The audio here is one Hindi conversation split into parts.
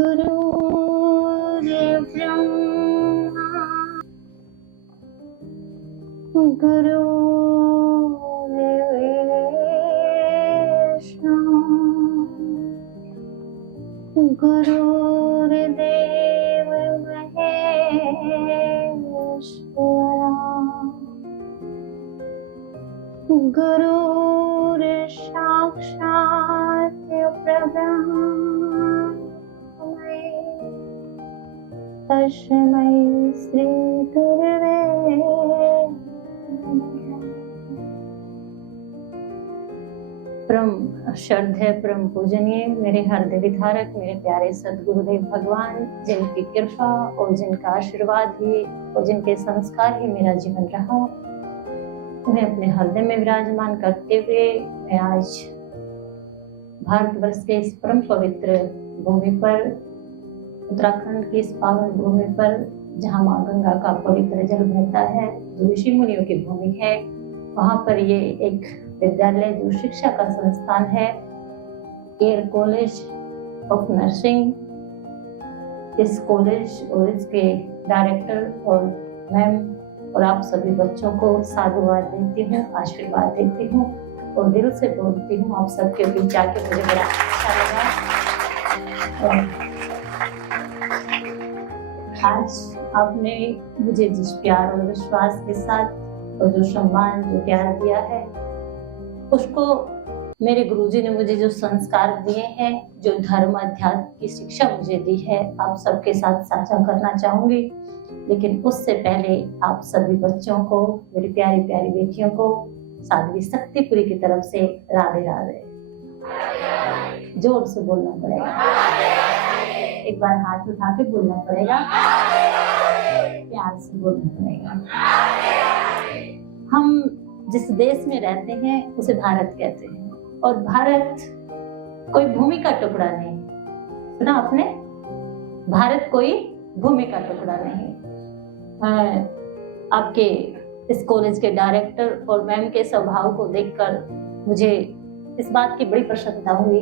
गुरुर् ब्रह्मा गुरुर्विष्णु गुरुर्देव महेश्वरा गुरुर्साक्षात् परब्रह्म तस्मै श्री गुरवे परम श्रद्धेय परम पूजनीय मेरे हृदय विधारक मेरे प्यारे सदगुरुदेव भगवान, जिनकी कृपा और जिनका आशीर्वाद ही और जिनके संस्कार ही मेरा जीवन रहा, उन्हें अपने हृदय में विराजमान करते हुए मैं आज भारतवर्ष के इस परम पवित्र भूमि पर, उत्तराखंड की इस पावन भूमि पर, जहाँ माँ गंगा का पवित्र जल बहता है, जो ऋषि मुनियों की भूमि है, वहाँ पर ये एक विद्यालय जो शिक्षा का संस्थान है, केयर कॉलेज ऑफ नर्सिंग, इस कॉलेज और इसके डायरेक्टर और मैम और आप सभी बच्चों को साधुवाद देती हूँ, आशीर्वाद देती हूँ और दिल से बोलती हूँ। आप सबके बीच आके मुझे बड़ा अच्छा लगा। आज आपने मुझे जिस प्यार और विश्वास के साथ और जो सम्मान जो प्यार दिया है, उसको मेरे गुरुजी ने मुझे जो संस्कार दिए हैं, जो धर्म अध्यात्म की शिक्षा मुझे दी है, आप सबके साथ साझा करना चाहूंगी। लेकिन उससे पहले आप सभी बच्चों को, मेरी प्यारी प्यारी बेटियों को साध्वी शक्तिपुरी की तरफ से राधे राधे। जोर से बोलना पड़ेगा, एक बार हाथ उठा के बोलना पड़ेगा, प्यार से बोलना पड़ेगा। हम जिस देश में रहते हैं उसे भारत कहते हैं, और भारत कोई भूमि का टुकड़ा नहीं। सुना आपने? भारत कोई भूमि का टुकड़ा नहीं। आपके इस कॉलेज के डायरेक्टर और मैम के स्वभाव को देखकर मुझे इस बात की बड़ी प्रसन्नता हुई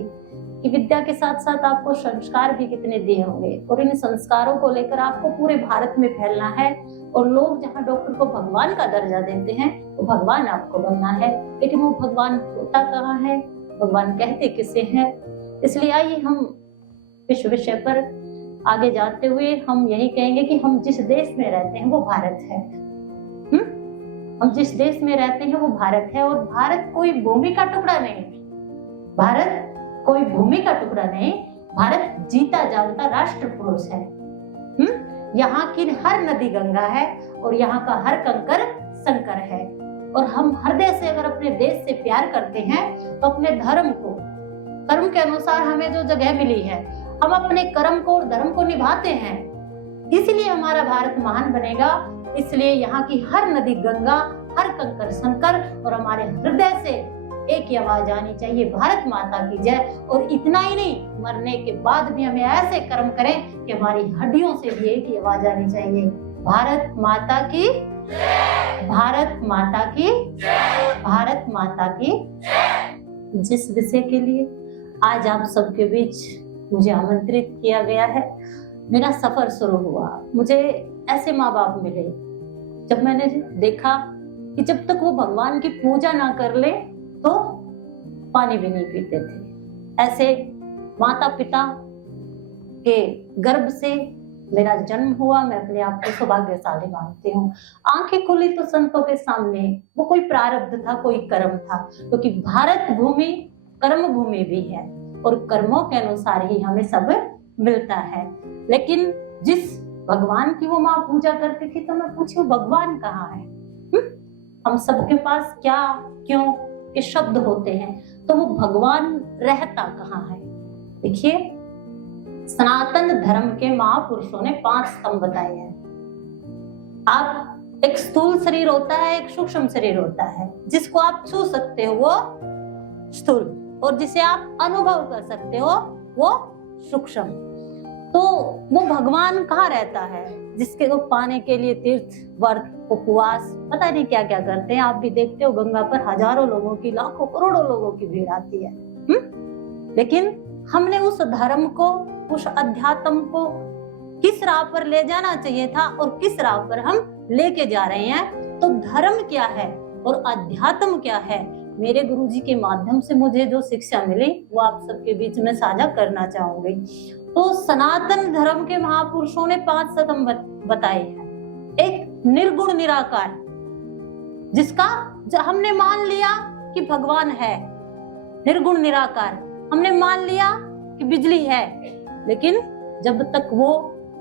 कि विद्या के साथ साथ आपको संस्कार भी कितने दिए होंगे, और इन संस्कारों को लेकर आपको पूरे भारत में फैलना है। और लोग जहाँ डॉक्टर को भगवान का दर्जा देते हैं, वो भगवान आपको बनना है। लेकिन वो भगवान होता कहाँ है, भगवान कहते किसे हैं? इसलिए आइए हम इस विषय पर आगे जाते हुए हम यही कहेंगे कि हम जिस देश में रहते हैं वो भारत है। हम जिस देश में रहते हैं वो भारत है, और भारत कोई भूमि का टुकड़ा नहीं। भारत कोई भूमि का टुकड़ा नहीं, भारत जीता जागता राष्ट्र पुरुष है। यहाँ की हर नदी गंगा है और यहाँ का हर कंकर शंकर है। और हम हृदय से अगर अपने देश से प्यार करते हैं तो अपने धर्म को, कर्म के अनुसार हमें जो जगह मिली है, हम अपने कर्म को और धर्म को निभाते हैं। इसलिए हमारा भारत महान बनेगा। इसलिए यहाँ की हर नदी गंगा, हर कंकर शंकर, और हमारे हृदय से एक ही आवाज आनी चाहिए, भारत माता की जय। और इतना ही नहीं, मरने के बाद भी हमें ऐसे कर्म करें कि हमारी हड्डियों से भी एक ही आवाज आनी चाहिए, भारत माता की जय, भारत माता की जय, भारत माता की जय। जिस विषय के लिए आज आप सबके बीच मुझे आमंत्रित किया गया है, मेरा सफर शुरू हुआ। मुझे ऐसे माँ बाप मिले जब मैंने देखा कि जब तक वो भगवान की पूजा ना कर ले तो पानी भी नहीं पीते थे। ऐसे माता पिता के गर्भ से मेरा जन्म हुआ। मैं अपने आप को सौभाग्यशाली मानती हूँ। आंखें खुली तो संतों के सामने वो कोई प्रारब्ध था, कोई कर्म था, क्योंकि भारत भूमि कर्म भूमि भी है और कर्मों के अनुसार ही हमें सब मिलता है। लेकिन जिस भगवान की वो माँ पूजा करती थी, तो मैं पूछूं भगवान कहाँ है? हम सबके पास क्या क्यों के शब्द होते हैं, तो वो भगवान रहता कहाँ है? देखिए, सनातन धर्म के महापुरुषों ने 5 स्तंभ बताए हैं। आप, एक स्थूल शरीर होता है, एक सूक्ष्म शरीर होता है। जिसको आप छू सकते हो वो स्थूल, और जिसे आप अनुभव कर सकते हो वो सूक्ष्म। तो वो भगवान कहाँ रहता है, जिसके को पाने के लिए तीर्थ, व्रत, उपवास, पता नहीं क्या क्या करते हैं। आप भी देखते हो गंगा पर हजारों लोगों की, लाखों करोड़ों लोगों की भीड़ आती है। लेकिन हमने उस धर्म को उस अध्यात्म को किस राह पर ले जाना चाहिए था और किस राह पर हम लेके जा रहे हैं। तो धर्म क्या है और अध्यात्म क्या है, मेरे गुरुजी के माध्यम से मुझे जो शिक्षा मिली वो आप सबके बीच में साझा करना चाहूंगी। तो सनातन धर्म के महापुरुषों ने 5 सतम बताए हैं। एक निर्गुण निराकार, जिसका हमने मान लिया कि भगवान है, निर्गुण निराकार हमने मान लिया कि बिजली है, लेकिन जब तक वो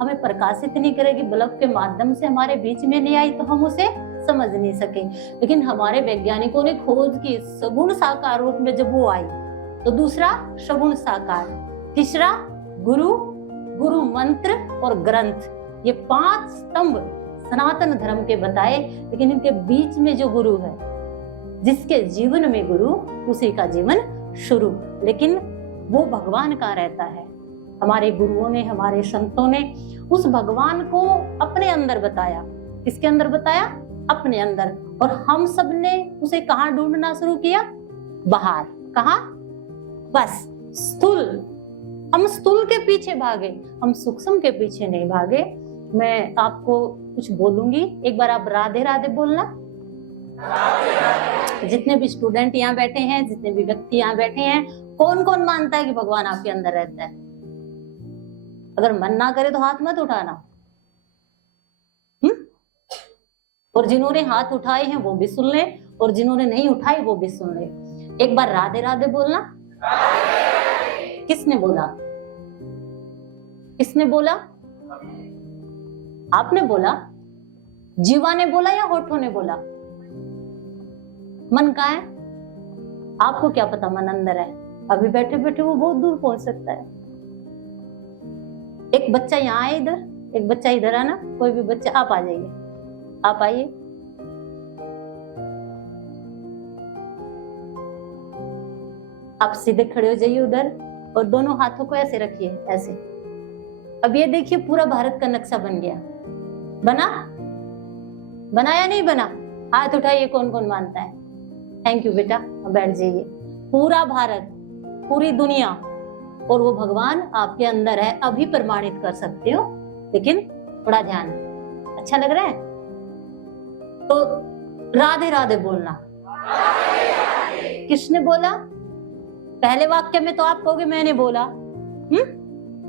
हमें प्रकाशित नहीं करेगी, बल्ब के माध्यम से हमारे बीच में नहीं आई, तो हम उसे समझ नहीं सके। लेकिन हमारे वैज्ञानिकों ने खोज की सगुण साकार रूप में जब वो आई, तो दूसरा सगुण साकार, तीसरा गुरु, गुरु मंत्र और ग्रंथ, ये 5 स्तंभ सनातन धर्म के बताए। लेकिन इनके बीच में जो गुरु है, जिसके जीवन में गुरु, उसी का जीवन शुरू। लेकिन वो भगवान कहाँ रहता है? हमारे गुरुओं ने, हमारे संतों ने उस भगवान को अपने अंदर बताया। किसके अंदर बताया? अपने अंदर। और हम सब ने उसे कहाँ ढूंढना शुरू किया? बाहर। कहाँ? बस स्थूल, हम स्थूल के पीछे भागे, हम सूक्ष्म के पीछे नहीं भागे। मैं आपको कुछ बोलूंगी, एक बार आप राधे राधे बोलना। जितने भी स्टूडेंट यहाँ बैठे हैं, जितने भी व्यक्ति यहाँ बैठे हैं, कौन कौन मानता है कि भगवान आपके अंदर रहता है? अगर मन ना करे तो हाथ मत उठाना। और जिन्होंने हाथ उठाए हैं वो भी सुन ले, और जिन्होंने नहीं उठाए वो भी सुन ले। एक बार राधे राधे बोलना। किसने बोला? किसने बोला? आपने बोला? जीवा ने बोला या होठों ने बोला? मन कहाँ है? आपको क्या पता मन अंदर है? अभी बैठे बैठे वो बहुत दूर पहुंच सकता है। एक बच्चा यहाँ आए इधर, एक बच्चा इधर आना, कोई भी बच्चा, आप आ जाइए, आप आइए। आप सीधे खड़े हो जाइए उधर और दोनों हाथों को ऐसे रखिए, ऐसे। अब ये देखिए पूरा भारत का नक्शा बन गया। बना? बना या नहीं बना? हाथ उठाइए कौन कौन मानता है। थैंक यू बेटा, बैठ जाइए। पूरा भारत, पूरी दुनिया, और वो भगवान आपके अंदर है, अभी प्रमाणित कर सकते हो। लेकिन थोड़ा ध्यान, अच्छा लग रहा है? तो राधे राधे बोलना। किसने बोला? पहले वाक्य में तो आप कहोगे मैंने बोला,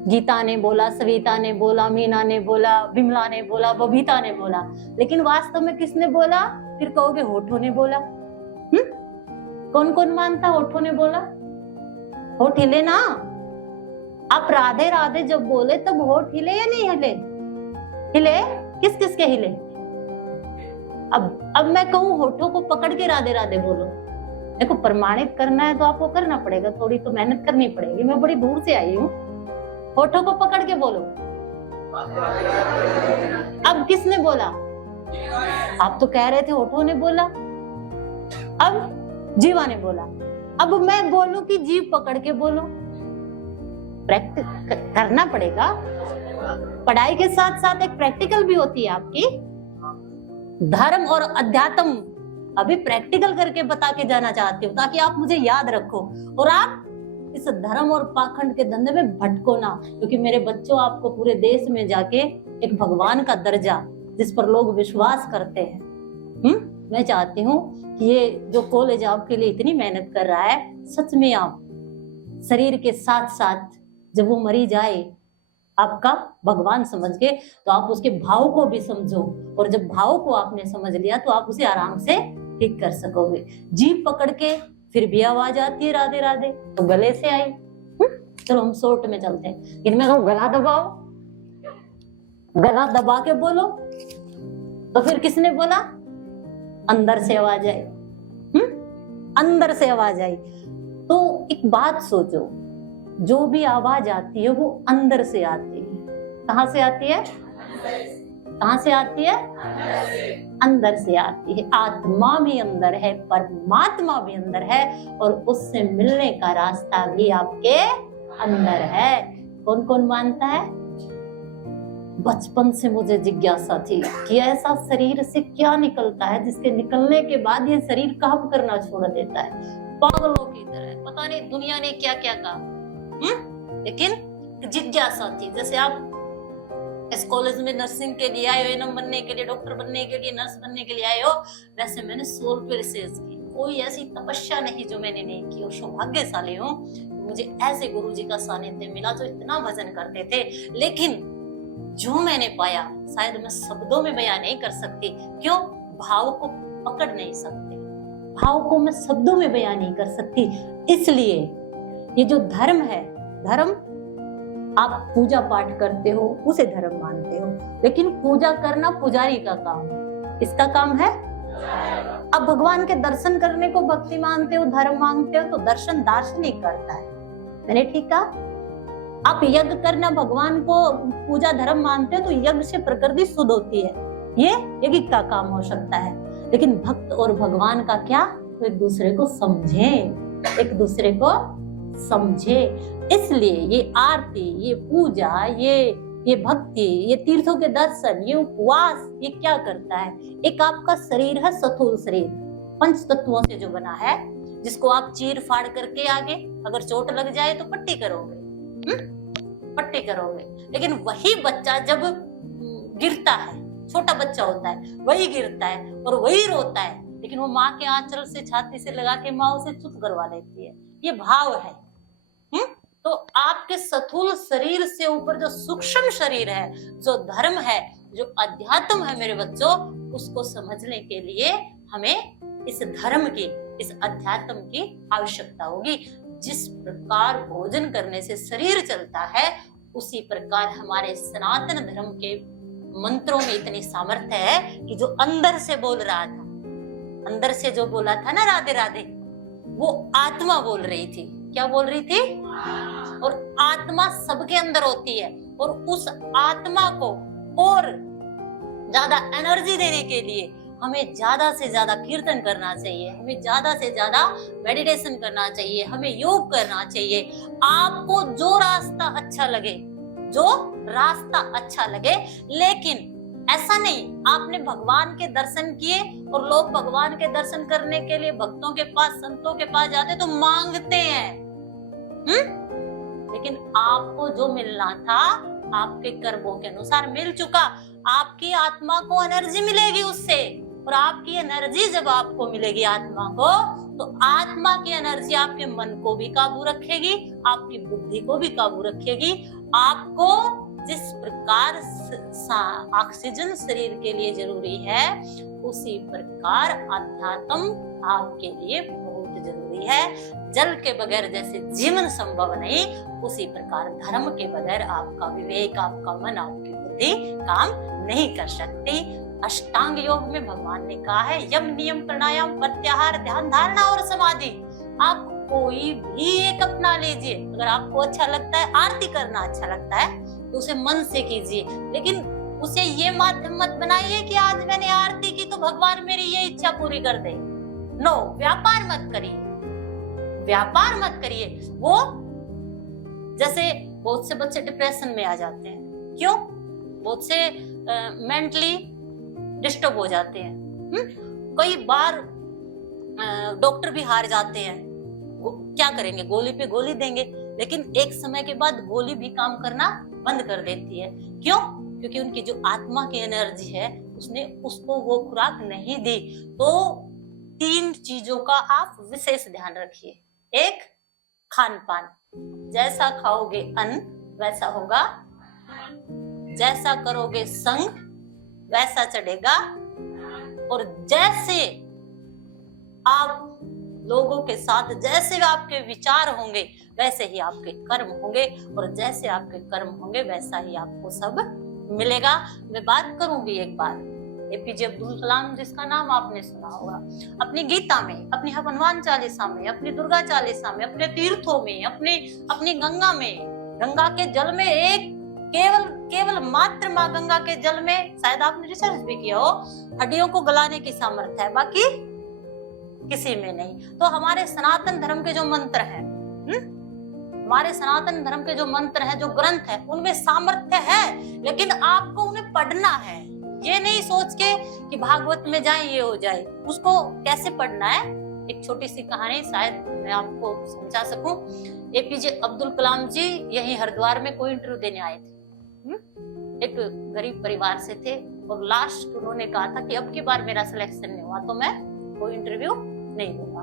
गीता ने बोला, सविता ने बोला, मीना ने बोला, विमला ने बोला, बबीता ने बोला। लेकिन वास्तव में किसने बोला? फिर कहोगे होठों ने बोला। कौन कौन मानता होठों ने बोला? होठ हिले ना। आप राधे राधे जब बोले तब होठ हिले या नहीं हिले? हिले? किस किस के हिले? अब मैं कहूँ होठों को पकड़ के राधे राधे बोलो। देखो, प्रमाणित करना है तो आपको करना पड़ेगा, थोड़ी तो मेहनत करनी पड़ेगी। मैं बड़ी दूर से आई हूँ। होठों को पकड़ के बोलो। अब किसने बोला? आप तो कह रहे थे होठों ने बोला, अब जीवा ने बोला। अब मैं बोलूं कि जीभ पकड़ के बोलो? प्रैक्टिस करना पड़ेगा। पढ़ाई के साथ साथ एक प्रैक्टिकल भी होती है आपकी। धर्म और अध्यात्म अभी प्रैक्टिकल करके बता के जाना चाहती हूँ, ताकि आप मुझे याद रखो और आप इस धर्म और पाखंड के धंधे में भटको ना। क्योंकि मेरे बच्चों, आपको पूरे देश में जाके एक भगवान का दर्जा, जिस पर लोग विश्वास करते हैं, मैं चाहती हूँ कि ये जो कॉलेज आपके लिए इतनी मेहनत कर रहा है, सच में आप शरीर के साथ साथ जब वो मरी जाए आपका भगवान समझ के, तो आप उसके भाव को भी समझो। और जब भाव को आपने समझ लिया तो आप उसे आराम से ठीक कर सकोगे। जीभ पकड़ के फिर भी आवाज आती है राधे राधे, तो गले से आई। चलो हम शॉर्ट में चलते हैं। लेकिन मैं कहूँ गला दबाओ, गला दबा के बोलो, तो फिर किसने बोला? अंदर से आवाज आई। अंदर से आवाज आई। तो एक बात सोचो, जो भी आवाज आती है वो अंदर से आती है। कहाँ से आती है? कहाँ से आती है? अंदर से आती है। आत्मा भी अंदर है, परमात्मा भी अंदर है, और उससे मिलने का रास्ता भी आपके अंदर है। कौन कौन मानता है? बचपन से मुझे जिज्ञासा थी कि ऐसा शरीर से क्या निकलता है जिसके निकलने के बाद ये शरीर काम करना छोड़ देता है। पागलों की तरह, पता नहीं दुनिया ने क्या क्या कहा। लेकिन जिज्ञासा थी। जैसे आप इस कॉलेज में नर्सिंग के लिए आए हो, एनएम बनने के लिए, डॉक्टर बनने के लिए, नर्स बनने के लिए आए हो, वैसे मैंने सोल पे रिसर्च की। कोई ऐसी तपस्या नहीं जो मैंने नहीं की, और सौभाग्यशाली हूँ मुझे ऐसे गुरुजी का सानिध्य मिला जो इतना भजन करते थे। लेकिन जो मैंने पाया शायद मैं शब्दों में बयान नहीं कर सकती। क्यों? भाव को पकड़ नहीं सकते, भाव को मैं शब्दों में बयान नहीं कर सकती। इसलिए ये जो धर्म है, धर्म आप पूजा पाठ करते हो उसे धर्म मानते हो, लेकिन पूजा करना पुजारी का काम है। इसका काम है। अब भगवान के दर्शन करने को भक्ति मानते हो, धर्म मांगते हो, तो दर्शन दार्शनिक करता है। मैंने ठीक कहा? आप यज्ञ करना भगवान को पूजा धर्म मानते हो, तो यज्ञ से प्रकृति शुद्ध होती है, ये यज्ञ का काम हो सकता है। लेकिन भक्त और भगवान का क्या? तो एक दूसरे को समझे, एक दूसरे को समझे। इसलिए ये आरती, ये पूजा, ये भक्ति, ये तीर्थों के दर्शन, ये उपवास, ये क्या करता है? एक आपका शरीर है स्थूल शरीर, पंच तत्वों से जो बना है, जिसको आप चीर फाड़ करके आगे अगर चोट लग जाए तो पट्टी करोगे, पट्टी करोगे। लेकिन वही बच्चा जब गिरता है, छोटा बच्चा होता है, वही गिरता है और वही रोता है, लेकिन वो माँ के आंचल से छाती से लगा के माँ उसे चुप करवा लेती है। ये भाव है। तो आपके स्थूल शरीर से ऊपर जो सूक्ष्म शरीर है, जो धर्म है, जो अध्यात्म है मेरे बच्चों, उसको समझने के लिए हमें इस धर्म की, इस अध्यात्म की आवश्यकता होगी। जिस प्रकार भोजन करने से शरीर चलता है, उसी प्रकार हमारे सनातन धर्म के मंत्रों में इतनी सामर्थ्य है कि जो अंदर से बोल रहा था, अंदर से जो बोला था ना राधे राधे, वो आत्मा बोल रही थी। क्या बोल रही थी? और आत्मा सबके अंदर होती है, और उस आत्मा को और ज्यादा एनर्जी देने के लिए हमें ज्यादा से ज्यादा कीर्तन करना चाहिए, हमें ज्यादा से ज्यादा मेडिटेशन करना चाहिए, हमें योग करना चाहिए। आपको जो रास्ता अच्छा लगे, जो रास्ता अच्छा लगे, लेकिन ऐसा नहीं आपने भगवान के दर्शन किए और लोग भगवान के दर्शन करने के लिए भक्तों के पास, संतों के पास जाते तो मांगते हैं, लेकिन आपको जो मिलना था आपके कर्मों के अनुसार मिल चुका। आपकी आत्मा को एनर्जी मिलेगी उससे, और आपकी एनर्जी जब आपको मिलेगी आत्मा को, तो आत्मा की एनर्जी आपके मन को भी काबू रखेगी, आपकी बुद्धि को भी काबू रखेगी। आपको जिस प्रकार ऑक्सीजन शरीर के लिए जरूरी है, उसी प्रकार अध्यात्म आपके लिए बहुत जरूरी है। जल के बगैर जैसे जीवन संभव नहीं, उसी प्रकार धर्म के बगैर आपका विवेक, आपका मन, आपकी बुद्धि काम नहीं कर सकती। अष्टांग योग में भगवान ने कहा है, यम, नियम, प्राणायाम, प्रत्याहार, ध्यान, धारणा और समाधि। आप कोई भी एक अपना लीजिए। अगर आपको अच्छा लगता है, आरती करना अच्छा लगता है, तो उसे मन से कीजिए, लेकिन उसे ये माध्यम मत बनाइए कि आज मैंने आरती की तो भगवान मेरी ये इच्छा पूरी कर दे। नो, व्यापार मत करिए, व्यापार मत करिए। वो जैसे बहुत से बच्चे डिप्रेशन में आ जाते हैं, क्यों? बहुत से मेंटली डिस्टर्ब हो जाते हैं। कई बार डॉक्टर भी हार जाते हैं, क्या करेंगे? गोली पे गोली देंगे, लेकिन एक समय के बाद गोली भी काम करना बंद कर देती है। क्यों? क्योंकि उनकी जो आत्मा की एनर्जी है, उसने उसको वो खुराक नहीं दी। तो 3 चीजों का आप विशेष ध्यान रखिए। एक, खान पान। जैसा खाओगे अन्न वैसा होगा, जैसा करोगे संग वैसा चढ़ेगा, और जैसे आप लोगों के साथ, जैसे आपके विचार होंगे वैसे ही आपके कर्म होंगे, और जैसे आपके कर्म होंगे वैसा ही आपको सब मिलेगा। मैं बात करूंगी एक बार, एपीजे अब्दुल कलाम, जिसका नाम आपने सुना होगा, अपनी गीता में, अपनी हनुमान चालीसा में, अपनी दुर्गा चालीसा में, अपने तीर्थों में, अपनी गंगा में, गंगा के जल में, एक केवल मात्र माँ गंगा के जल में, शायद आपने रिसर्च भी किया हो, हड्डियों को गलाने की सामर्थ्य है, बाकी किसी में नहीं। तो हमारे सनातन धर्म के जो मंत्र हैं, हमारे सनातन धर्म के जो मंत्र हैं, जो ग्रंथ है, उनमें सामर्थ्य है, लेकिन आपको उन्हें पढ़ना है। ये नहीं सोच के कि भागवत में जाए ये हो जाए। उसको कैसे पढ़ना है? एक छोटी सी कहानी शायद मैं आपको समझा सकूं। एपीजे अब्दुल कलाम जी यही हरिद्वार में कोई इंटरव्यू देने आए थे। एक गरीब परिवार से थे और लास्ट उन्होंने कहा था कि अब की बार मेरा सिलेक्शन नहीं हुआ तो मैं कोई इंटरव्यू नहीं दूंगा।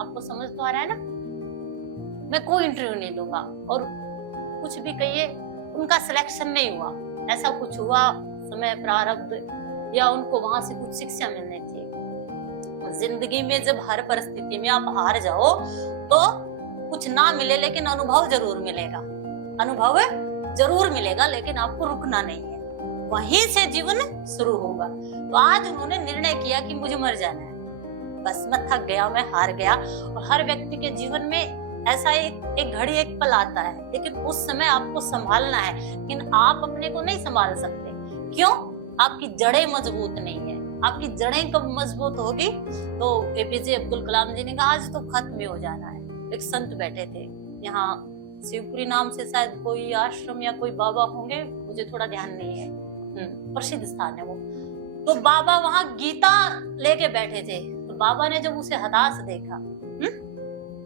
आपको समझ तो आ रहा है ना, मैं कोई इंटरव्यू नहीं दूंगा और कुछ भी कहिए, उनका सिलेक्शन नहीं हुआ। ऐसा कुछ हुआ, समय प्रारब्ध या उनको वहां से कुछ शिक्षा मिलनी थी। जिंदगी में जब हर परिस्थिति में आप हार जाओ तो कुछ ना मिले लेकिन अनुभव जरूर मिलेगा, अनुभव जरूर मिलेगा, लेकिन आपको रुकना नहीं है, वहीं से जीवन शुरू होगा। तो आज उन्होंने निर्णय किया कि मुझे मर जाना है, बस मैं थक गया, मैं हार गया। और हर व्यक्ति के जीवन में ऐसा एक घड़ी एक पल आता है, लेकिन उस समय आपको संभालना है, लेकिन आप अपने को नहीं संभाल सकते। क्यों? आपकी जड़ें मजबूत नहीं है। आपकी जड़ें कब मजबूत होगी? तो एपीजे अब्दुल कलाम जी ने कहा आज तो खत्म हो जाना है। एक संत बैठे थे यहाँ शिवपुरी नाम से, शायद कोई आश्रम या कोई बाबा होंगे, मुझे थोड़ा ध्यान नहीं है, प्रसिद्ध स्थान है वो। तो बाबा वहां गीता लेके बैठे थे। तो बाबा ने जब उसे हताश देखा,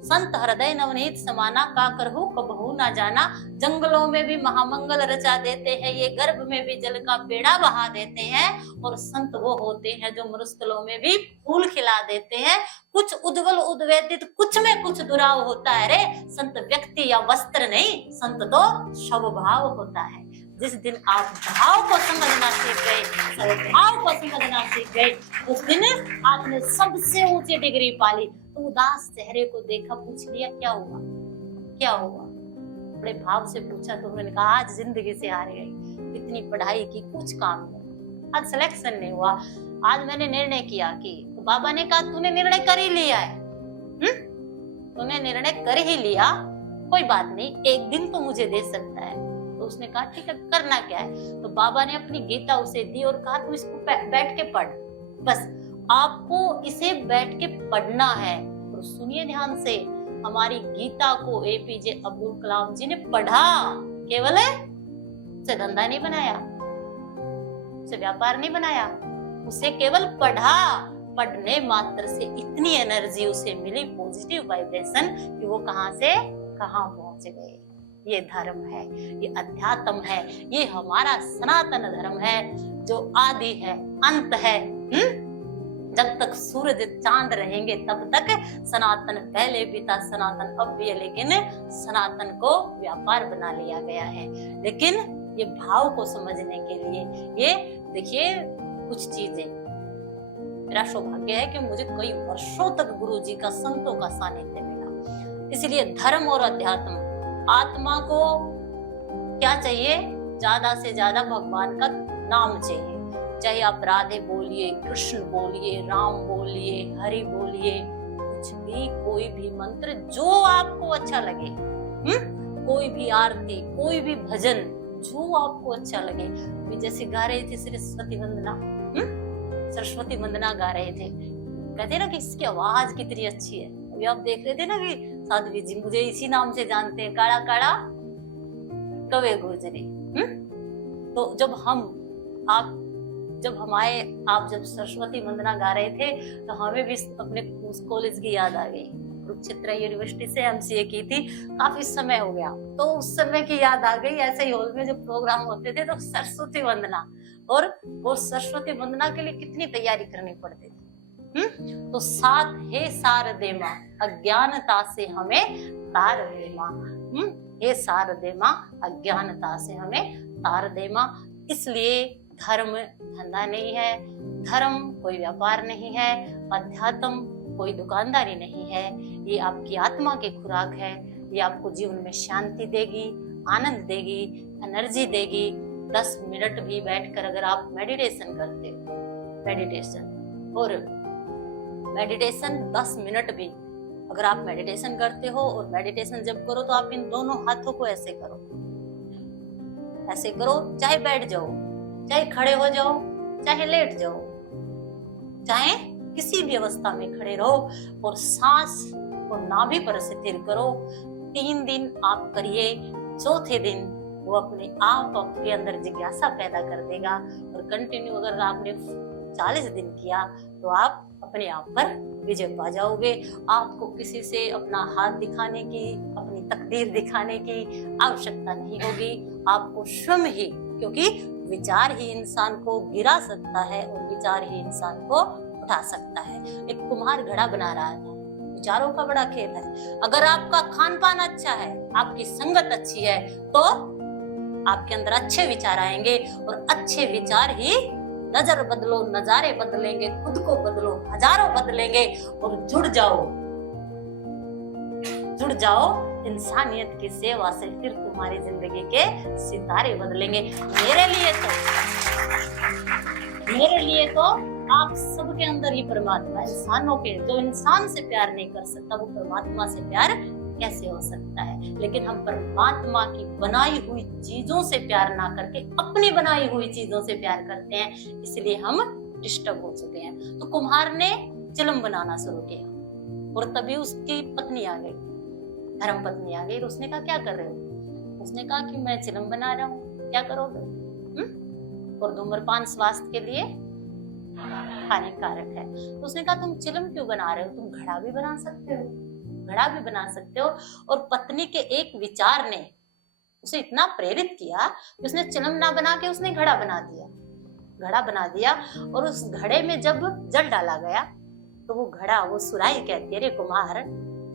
संत हृदय नवनीत समाना, का करहु कबहू ना जाना, जंगलों में भी महामंगल रचा देते हैं, ये गर्भ में भी जल का बेड़ा बहा देते हैं। और संत वो होते हैं जो मरुस्थलों में भी फूल खिला देते हैं। कुछ उज्जवल उद्वेदित, कुछ में कुछ दुराव होता है रे। संत व्यक्ति या वस्त्र नहीं, संत तो स्वभाव होता है। जिस दिन आप भाव को समझना सीख गए, स्वभाव को समझना सीख गए, उस दिन आपने सबसे ऊंची डिग्री पाली। तो उदास चेहरे को देखा, पूछ लिया क्या हुआ, क्या हुआ? बड़े भाव से पूछा तो उन्होंने कहा आज जिंदगी से हार गई, इतनी पढ़ाई की कुछ काम नहीं, आज सिलेक्शन नहीं हुआ, आज मैंने निर्णय किया कि। तो बाबा ने कहा तूने निर्णय कर ही लिया है, तूने निर्णय कर ही लिया, कोई बात नहीं, एक दिन तो मुझे दे सकता है। तो उसने कहा ठीक है, करना क्या है? तो बाबा ने अपनी गीता उसे दी और कहा तू इसको बैठ के पढ़, बस आपको इसे बैठ के पढ़ना है। और सुनिए ध्यान से, हमारी गीता को एपीजे अब्दुल कलाम जी ने पढ़ा, केवल उसे धंधा नहीं बनाया, उसे व्यापार नहीं बनाया, उसे केवल पढ़ा। पढ़ने मात्र से इतनी एनर्जी उसे मिली, पॉजिटिव वाइब्रेशन, कि वो कहां से कहां पहुंच गए। ये धर्म है, ये अध्यात्म है, ये हमारा सनातन धर्म है जो आदि है, अंत है। जब तक सूरज चांद रहेंगे तब तक सनातन पहले भी था, सनातन अब भी है, लेकिन सनातन को व्यापार बना लिया गया है। लेकिन ये भाव को समझने के लिए, ये देखिए कुछ चीजें, मेरा सौभाग्य है कि मुझे कई वर्षों तक गुरुजी का, संतों का सानिध्य मिला। इसलिए धर्म और अध्यात्म, आत्मा को क्या चाहिए? ज्यादा से ज्यादा भगवान का नाम चाहिए। चाहे आप राधे बोलिए, कृष्ण बोलिए, राम बोलिए, हरि बोलिए, कुछ भी, कोई भी मंत्र जो आपको अच्छा लगे, कोई भी आरती, कोई भी भजन जो आपको अच्छा लगे। अभी जैसे गा रहे थे सरस्वती वंदना, सरस्वती वंदना गा रहे थे, कहते ना कि इसकी आवाज कितनी अच्छी है। अभी आप देख रहे थे ना कि साध्वी जी मुझे इसी नाम से जानते हैं, काड़ा काड़ा कवे गुर्जरी। तो आप जब सरस्वती वंदना गा रहे थे तो हमें भी अपने उस कॉलेज की याद आ गई। कुरुक्षेत्र यूनिवर्सिटी से एमसीए की थी, काफी समय हो गया, तो उस समय की याद आ गई। ऐसे ही हॉल में जब प्रोग्राम होते थे तो सरस्वती वंदना, और वो सरस्वती वंदना के लिए कितनी तैयारी करनी पड़ती थी। तो साथ हे शारदे मां, अज्ञानता से हमें तार दे मां, हे शारदे मां, अज्ञानता से हमें तार दे मां। इसलिए धर्म धंधा नहीं है, धर्म कोई व्यापार नहीं है, अध्यात्म कोई दुकानदारी नहीं है। ये आपकी आत्मा की खुराक है, ये आपको जीवन में शांति देगी, आनंद देगी, एनर्जी देगी। 10 मिनट भी बैठकर अगर आप मेडिटेशन करते हो, मेडिटेशन 10 मिनट भी अगर आप मेडिटेशन करते हो, और मेडिटेशन जब करो तो आप इन दोनों हाथों को ऐसे करो, ऐसे करो, चाहे बैठ जाओ, चाहे खड़े हो जाओ, चाहे लेट जाओ, चाहे किसी भी अवस्था में खड़े रहो, और सांस को नाभि पर स्थिर करो। 3 दिन आप करिए, चौथे दिन वो अपने आप आपके अंदर जिज्ञासा पैदा कर देगा। और कंटिन्यू अगर आपने 40 दिन किया तो आप अपने आप पर विजय पा जाओगे। आपको किसी से अपना हाथ दिखाने की, अपनी तकदीर दिखाने की आवश्यकता नहीं होगी। आपको स्वयं ही, क्योंकि विचार ही इंसान को गिरा सकता है और विचार ही इंसान को उठा सकता है। एक कुम्हार घड़ा बना रहा था, विचारों का बड़ा खेल है। अगर आपका खान पान अच्छा है, आपकी संगत अच्छी है, तो आपके अंदर अच्छे विचार आएंगे और अच्छे विचार ही नजर बदलो, नजारे बदलेंगे, खुद को बदलो, हजारों बदलेंगे। और जुड़ जाओ इंसानियत की सेवा से, फिर तुम्हारी जिंदगी के सितारे बदलेंगे। मेरे लिए तो आप सबके अंदर ही परमात्मा, इंसानों के, जो इंसान से प्यार नहीं कर सकता वो परमात्मा से प्यार कैसे हो सकता है। लेकिन हम परमात्मा की बनाई हुई चीजों से प्यार ना करके अपनी बनाई हुई चीजों से प्यार करते हैं, इसलिए हम डिस्टर्ब हो चुके हैं। तो कुम्हार ने चिलम बनाना शुरू किया और तभी उसकी पत्नी आ गई, धर्म पत्नी आ गई। और उसने कहा क्या कर रहे हो? उसने कहा कि मैं चिलम बना रहा हूँ, क्या करोगे? और धूम्रपान स्वास्थ्य के लिए हानिकारक है। तो उसने कहा तुम चिलम क्यों बना रहे हो, तुम घड़ा भी बना सकते हो, घड़ा भी बना सकते हो। और पत्नी के एक विचार ने उसे इतना प्रेरित किया कि उसने चिलम ना बना के उसने घड़ा बना दिया। और उस घड़े में जब जल डाला गया तो वो घड़ा, वो सुराही कहती है, अरे कुम्हार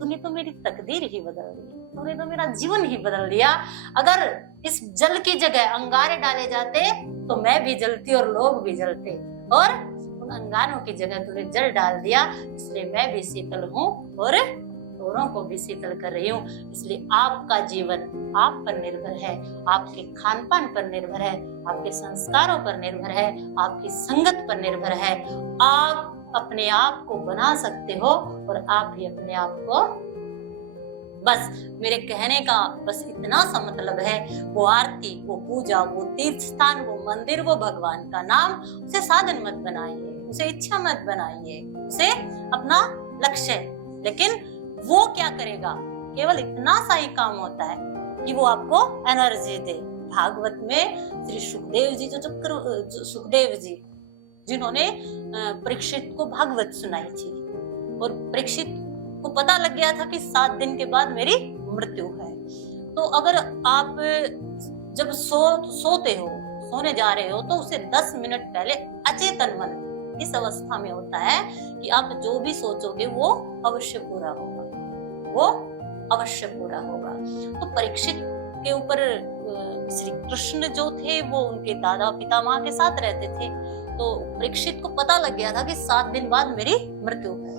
तूने तो मेरी तकदीर ही बदल दी, तूने तो मेरा जीवन ही बदल दिया। अगर इस जल की जगह अंगारे डाले जाते तो मैं भी जलती और लोग भी जलते, और उन अंगारों की जगह तूने जल डाल दिया, इसलिए मैं भी शीतल हूँ और दोनों को भी शीतल कर रही हूँ। इसलिए आपका जीवन आप पर निर्भर है, आपके खान पान पर निर्भर है, आपके संस्कारों पर निर्भर है, आपकी संगत पर निर्भर है। आप अपने आप को बना सकते हो और आप भी अपने आप को, बस मेरे कहने का बस इतना सा मतलब है, वो आरती, वो पूजा, वो तीर्थ स्थान, वो मंदिर, वो भगवान का नाम, उसे साधन मत बनाइए, उसे इच्छा मत बनाइए, उसे अपना लक्ष्य है। लेकिन वो क्या करेगा? केवल इतना सा ही काम होता है कि वो आपको एनर्जी दे। भागवत में श्री सुखदेव जी, जो सुखदेव जी जिन्होंने परीक्षित को भागवत सुनाई थी, और परीक्षित को पता लग गया था कि 7 दिन के बाद मेरी मृत्यु है। तो अगर आप जब सोते हो, सोने जा रहे हो, तो उसे 10 मिनट पहले अचेतन मन इस अवस्था में होता है कि आप जो भी सोचोगे वो अवश्य पूरा होगा, वो अवश्य पूरा होगा। तो परीक्षित के ऊपर श्री कृष्ण जो थे वो उनके दादा पितामह के साथ रहते थे। तो परीक्षित को पता लग गया था कि 7 दिन बाद मेरी मृत्यु है।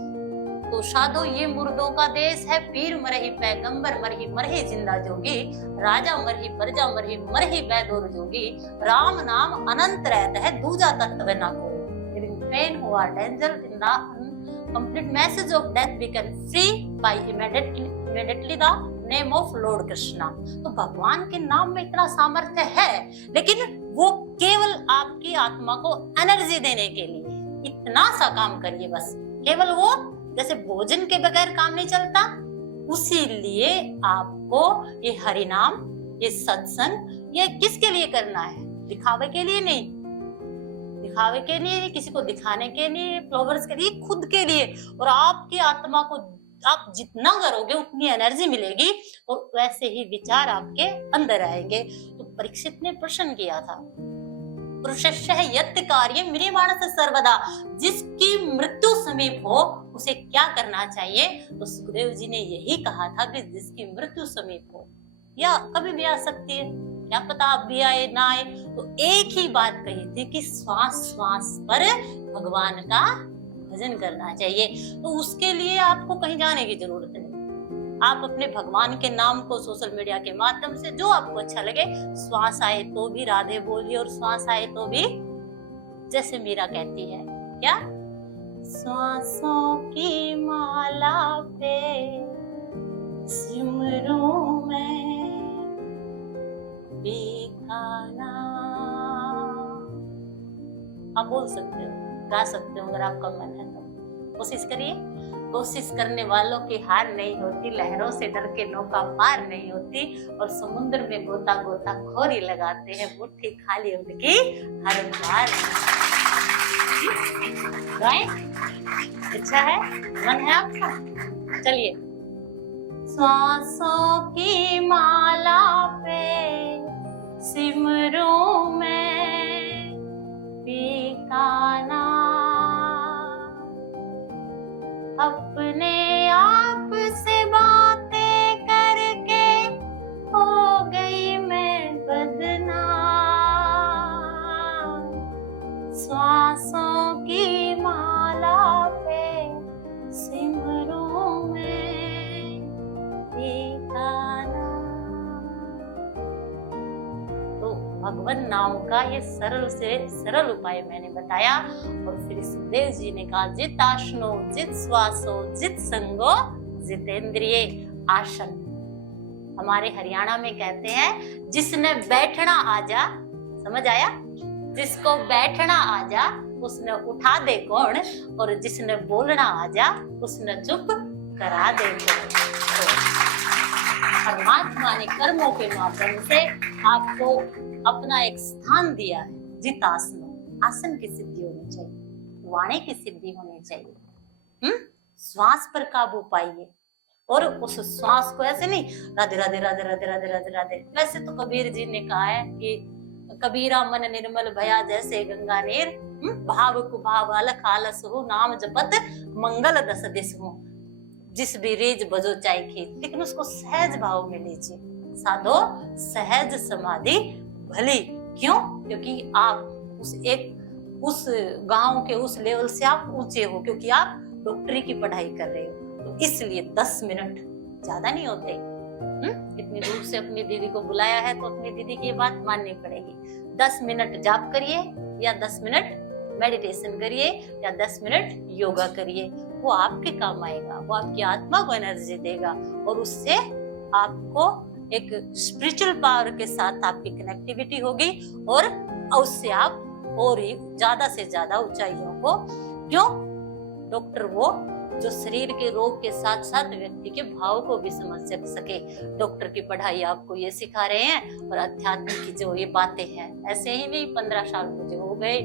तो साधो ये मुर्दों का देश है, पीर मरही पैगंबर मरही मरही जिंदा जोगी, राजा मरही प्रजा मरही मरही वैद और जोगी, राम नाम अनंत रहता है दूजा तत्व ना कोई, pain who are danger in the complete message of death we can free by immediately the name of Lord Krishna। तो भगवान के नाम में इतना सामर्थ्य है, लेकिन वो केवल आपकी आत्मा को एनर्जी देने के लिए इतना सा काम करिए बस। केवल वो, जैसे भोजन के बगैर काम नहीं चलता, उसी लिए आपको ये हरि नाम, ये सत्संग, ये किसके लिए करना है? दिखावे के लिए नहीं, दिखावे के लिए नहीं, किसी को दिखाने के लिए, फ्लोवर्स के लिए, खुद के लिए। और आपकी आत्मा को आप जितना करोगे उतनी एनर्जी मिलेगी और वैसे ही विचार आपके अंदर आएंगे। तो परीक्षित ने प्रश्न किया था, पुरुषस्य यत् कार्यं म्रियमाणस्य सर्वदा, जिसकी मृत्यु समीप हो उसे क्या करना चाहिए? तो सुखदेव जी ने यही कहा था कि जिसकी मृत्यु समीप हो, या कभी भी आ सकती है, क्या पता आप भी आए ना आए, तो एक ही बात कही थी कि श्वास श्वास पर भगवान का भजन करना चाहिए। तो उसके लिए आपको कहीं जाने की जरूरत नहीं। आप अपने भगवान के नाम को सोशल मीडिया के माध्यम से, जो आपको अच्छा लगे, श्वास आए तो भी राधे बोलिए और श्वास आए तो भी, जैसे मीरा कहती है, क्या, श्वासों की माला पे सिमरूं मैं बेगाना। आप बोल सकते हो, गा सकते हो, अगर आपका मन है तो कोशिश करिए। कोशिश करने वालों की हार नहीं होती, लहरों से डर के नौका पार नहीं होती, और समुद्र में गोता गोता खोरी लगाते हैं, मुट्ठी खाली उनकी हर बार। गाएं? अच्छा है, मन है आपका? चलिए। सांसों की माला पे सिमरूं मैं पीका नाम, अपने आप से बातें करके हो गई मैं बदनाम, सांसों की माला पे सिमरूं मैं पीका नाम। तो भगवान नाम का ये सरल से सरल उपाय मैंने बताया। और फिर सुखदेव जी ने कहा, जित आसनो जित श्वासो जित संगो जितेंद्रिय आसन। हमारे हरियाणा में कहते हैं, जिसने बैठना आजा, समझ आया? जिसको बैठना आजा उसने उठा दे कौन, और जिसने बोलना आजा उसने चुप करा दे कौन। तो परमात्मा ने कर्मों के माध्यम से आपको अपना एक स्थान दिया है, जित आसन। आसन की सिद्धि होनी चाहिए, वाणी की सिद्धि होनी चाहिए। श्वास पर काबू पाइए, और उस श्वास को ऐसे नहीं राधे राधे राधे राधे राधे राधे राधे। वैसे तो कबीर जी ने कहा है कि कबीरा मन निर्मल भया जैसे गंगा नीर, भाव कुभाव अलख आलस हो, नाम जपत मंगल दस दिस हो। जिस भी रेज बजो चाहे खेत, लेकिन उसको सहज भाव में लीजिए। साधो सहज समाधि भली। क्यों? क्योंकि आप उस गांव के उस लेवल से आप ऊंचे हो, क्योंकि आप डॉक्टरी की पढ़ाई कर रहे हो। तो इसलिए 10 मिनट ज्यादा नहीं होते। इतनी दूर से अपनी दीदी को बुलाया है तो अपनी दीदी की बात माननी पड़ेगी। 10 मिनट जाप करिए, या 10 मिनट मेडिटेशन करिए, या 10 मिनट योगा करिए। वो आपके काम आएगा, वो आपकी आत्मा को एनर्जी देगा, और उससे आपको एक स्पिरिचुअल पावर के साथ आपकी कनेक्टिविटी होगी, और उससे आप और ही ज्यादा से ज्यादा ऊंचाइयों को। क्यों? डॉक्टर वो जो शरीर के रोग के साथ साथ व्यक्ति के भाव को भी समझ सके। डॉक्टर की पढ़ाई आपको ये सिखा रहे हैं, और अध्यात्म की जो ये बातें हैं, ऐसे ही भी 15 साल मुझे हो गए,